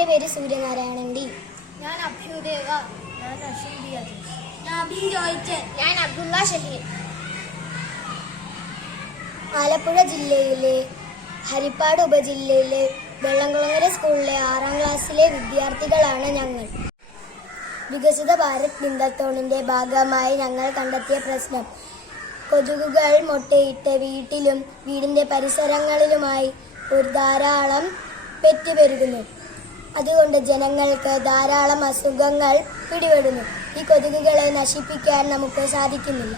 എൻ്റെ പേര് സൂര്യനാരായണൻ ഡി. ഞാൻ അഭ്യുദേവ. ഞാൻ അശ്വിൻ ബി അജേഷ്. ഞാൻ അഭിൻ ജോയിച്ചൻ. ഞാൻ അബ്ദുള്ള ഷഹീർ. ആലപ്പുഴ ജില്ലയിലെ ഹരിപ്പാട് ഉപജില്ലയിലെ വെള്ളംകുളങ്ങര സ്കൂളിലെ 6ാം ക്ലാസ്സിലെ വിദ്യാർത്ഥികളാണ് ഞങ്ങൾ. വികസിത ഭാരത് മിന്തത്തോണിന്റെ ഭാഗമായി ഞങ്ങൾ കണ്ടെത്തിയ പ്രശ്നം, കൊതുകുകൾ മുട്ടയിട്ട് വീട്ടിലും വീടിന്റെ പരിസരങ്ങളിലുമായി ധാരാളം പെറ്റുപെരുകുന്നു. അതുകൊണ്ട് ജനങ്ങൾക്ക് ധാരാളം അസുഖങ്ങൾ പിടിപെടുന്നു. ഈ കൊതുകുകളെ നശിപ്പിക്കാൻ നമുക്ക് സാധിക്കുന്നില്ല.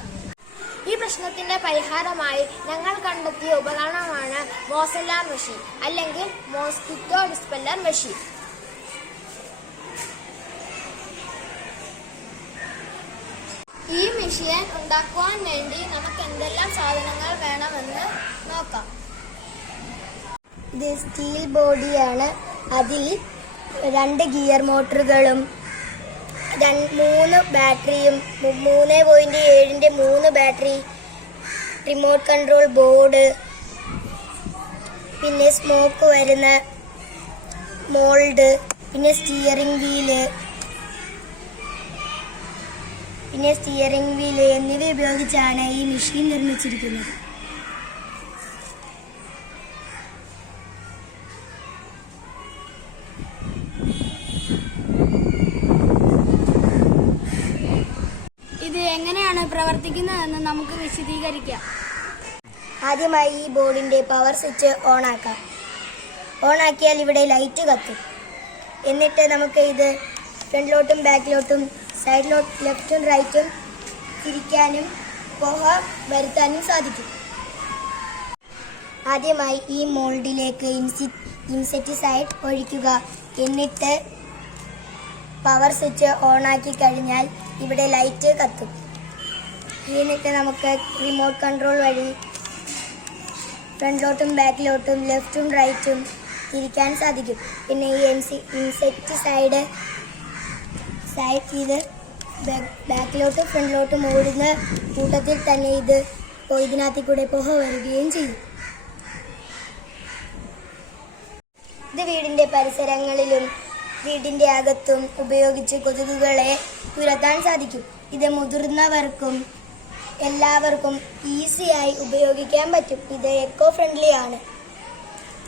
ഈ പ്രശ്നത്തിന്റെ പരിഹാരമായി ഞങ്ങൾ കണ്ടെത്തിയ ഉപകരണമാണ് മോസെല്ലാർ മെഷീൻ അല്ലെങ്കിൽ മോസ്കിറ്റോ ഡിസ്പെല്ലർ മെഷീൻ. ഈ മെഷീൻ ഉണ്ടാക്കുവാൻ വേണ്ടി നമുക്ക് എന്തെല്ലാം സാധനങ്ങൾ വേണമെന്ന് നോക്കാം. ഇത് സ്റ്റീൽ ബോഡിയാണ്. അതിൽ 2 ഗിയർ മോട്ടറുകളും 3 ബാറ്ററിയും 3.7ന്റെ 3 ബാറ്ററി, റിമോട്ട് കൺട്രോൾ ബോർഡ്, പിന്നെ സ്മോക്ക് വരുന്ന മോൾഡ്, പിന്നെ സ്റ്റിയറിംഗ് വീല് എന്നിവ ഉപയോഗിച്ചാണ് ഈ മെഷീൻ നിർമ്മിച്ചിരിക്കുന്നത്. ഇത് എങ്ങനെയാണ് പ്രവർത്തിക്കുന്നതെന്ന് നമുക്ക് വിശദീകരിക്കാം. ആദ്യമായി ഈ ബോർഡിന്റെ പവർ സ്വിച്ച് ഓണാക്കാം. ഓണാക്കിയാൽ ഇവിടെ ലൈറ്റ് കത്തും. എന്നിട്ട് നമുക്ക് ഇത് ഫ്രണ്ടിലോട്ടും ബാക്കിലോട്ടും സൈഡിലോട്ടും ലെഫ്റ്റും റൈറ്റും തിരിക്കാനും പുക വരുത്താനും സാധിക്കും. ആദ്യമായി ഈ മോൾഡിലേക്ക് ഇൻസെക്ടിസൈഡ് ഒഴിക്കുക. എന്നിട്ട് പവർ സ്വിച്ച് ഓണാക്കി കഴിഞ്ഞാൽ ഇവിടെ ലൈറ്റ് കത്തും. എന്നിട്ട് നമുക്ക് റിമോട്ട് കൺട്രോൾ വഴി ഫ്രണ്ടിലോട്ടും ബാക്കിലോട്ടും ലെഫ്റ്റും റൈറ്റും തിരിക്കാൻ സാധിക്കും. പിന്നെ ഈ ഇൻസെക്ടിസൈഡ് ഇത് ബാക്കിലോട്ടും ഫ്രണ്ടിലോട്ടും ഓടുന്ന കൂട്ടത്തിൽ തന്നെ ഇതിനകത്ത് കൂടെ പുക വരികയും ചെയ്യും. ഇത് വീടിന്റെ പരിസരങ്ങളിലും വീടിന്റെ അകത്തും ഉപയോഗിച്ച് കൊതുകുകളെ തുരത്താൻ സാധിക്കും. ഇത് മുതിർന്നവർക്കും എല്ലാവർക്കും ഈസിയായി ഉപയോഗിക്കാൻ പറ്റും. ഇത് എക്കോ ഫ്രണ്ട്ലി ആണ്.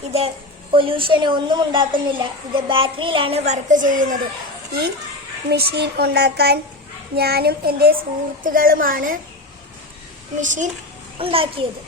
ഇത് പൊല്യൂഷന് ഒന്നും ഉണ്ടാക്കുന്നില്ല. ഇത് ബാറ്ററിയിലാണ് വർക്ക് ചെയ്യുന്നത്. ഈ മെഷീൻ ഉണ്ടാക്കാൻ ഞാനും എൻ്റെ സുഹൃത്തുക്കളുമാണ് മെഷീൻ ഉണ്ടാക്കിയത്.